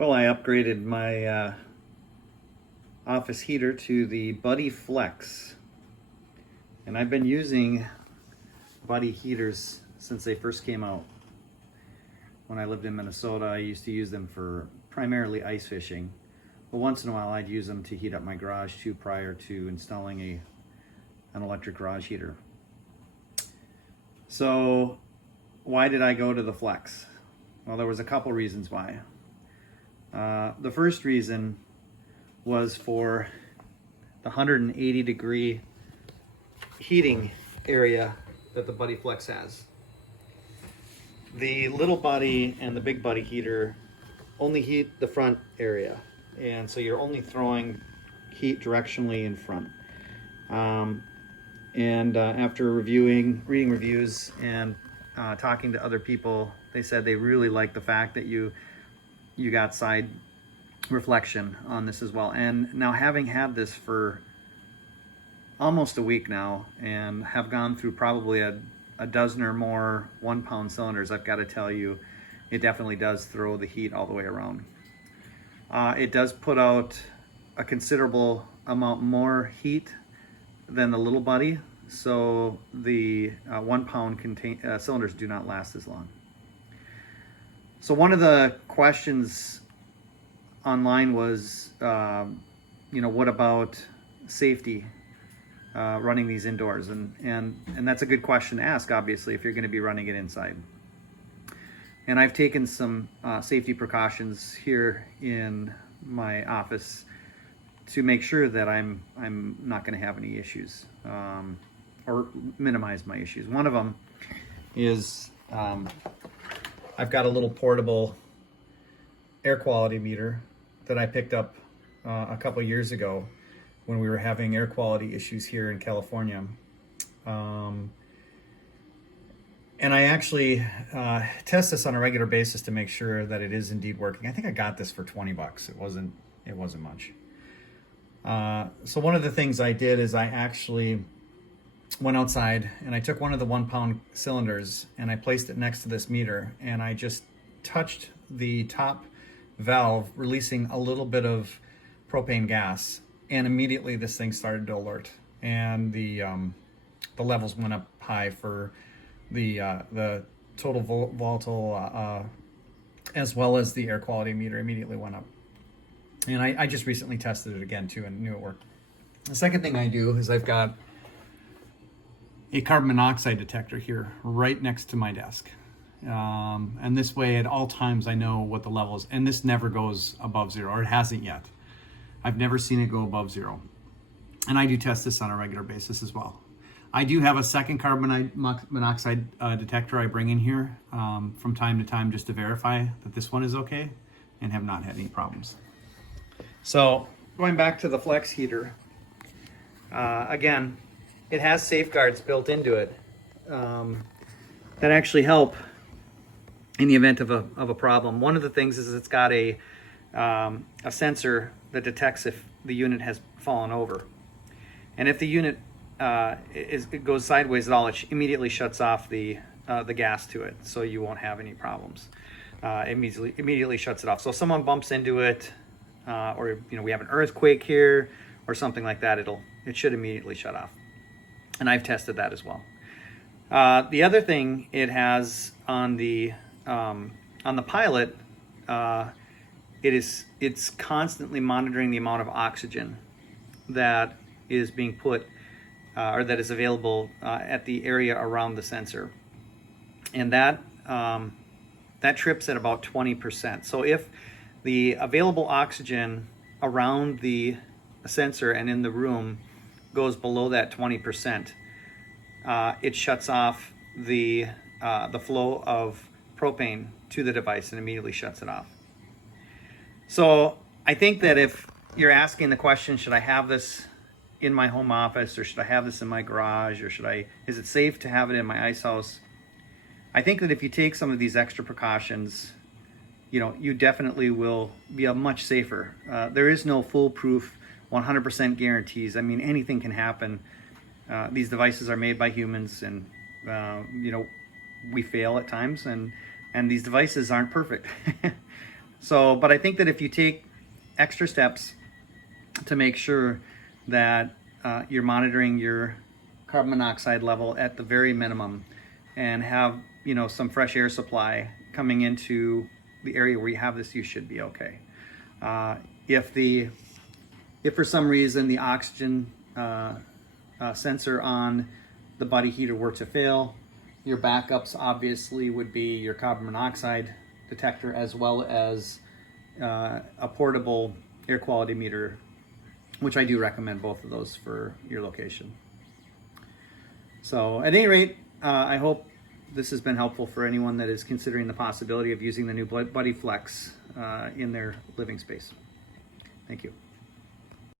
Well, I upgraded my office heater to the Buddy Flex. And I've been using Buddy heaters since they first came out. When I lived in Minnesota, I used to use them for primarily ice fishing. But once in a while, I'd use them to heat up my garage too prior to installing an electric garage heater. So why did I go to the Flex? Well, there was a couple reasons why. The first reason was for the 180 degree heating area that the Buddy Flex has. The little Buddy and the big Buddy heater only heat the front area, and so you're only throwing heat directionally in front. After reading reviews and talking to other people, they said they really like the fact that you got side reflection on this as well. And now, having had this for almost a week now and have gone through probably a dozen or more 1 pound cylinders, I've got to tell you, it definitely does throw the heat all the way around. It does put out a considerable amount more heat than the little Buddy, so the 1 pound cylinders do not last as long. So one of the questions online was, what about safety running these indoors? And that's a good question to ask, obviously, if you're going to be running it inside. And I've taken some safety precautions here in my office to make sure that I'm not going to have any issues or minimize my issues. One of them is I've got a little portable air quality meter that I picked up a couple years ago when we were having air quality issues here in California. And I actually test this on a regular basis to make sure that it is indeed working. I think I got this for $20. It wasn't much. So one of the things I did is I actually went outside and I took one of the 1 pound cylinders and I placed it next to this meter, and I just touched the top valve, releasing a little bit of propane gas, and immediately this thing started to alert, and the levels went up high for the total volatile as well as the air quality meter immediately went up. And I just recently tested it again too and knew it worked. The second thing I do is I've got a carbon monoxide detector here right next to my desk. And this way at all times I know what the level is, and this never goes above zero, or it hasn't yet. I've never seen it go above zero. And I do test this on a regular basis as well. I do have a second carbon monoxide detector I bring in here from time to time just to verify that this one is okay, and have not had any problems. So going back to the Flex heater, again, it has safeguards built into it that actually help in the event of a problem. One of the things is it's got a sensor that detects if the unit has fallen over, and if the unit it goes sideways at all, it immediately shuts off the gas to it, so you won't have any problems. Immediately shuts it off. So if someone bumps into it, or we have an earthquake here or something like that, it should immediately shut off. And I've tested that as well. The other thing it has on the pilot, it's constantly monitoring the amount of oxygen that is being put or that is available at the area around the sensor, and that trips at about 20%. So if the available oxygen around the sensor and in the room goes below that 20%, it shuts off the flow of propane to the device and immediately shuts it off. So I think that if you're asking the question, should I have this in my home office, or should I have this in my garage, or is it safe to have it in my ice house? I think that if you take some of these extra precautions, you definitely will be much safer. There is no foolproof 100% guarantees. I mean, anything can happen. These devices are made by humans, and we fail at times, and these devices aren't perfect. So, but I think that if you take extra steps to make sure that you're monitoring your carbon monoxide level at the very minimum, and have, you know, some fresh air supply coming into the area where you have this, you should be okay. If for some reason the oxygen sensor on the body heater were to fail, your backups obviously would be your carbon monoxide detector, as well as a portable air quality meter, which I do recommend both of those for your location. So at any rate, I hope this has been helpful for anyone that is considering the possibility of using the new Buddy Flex in their living space. Thank you.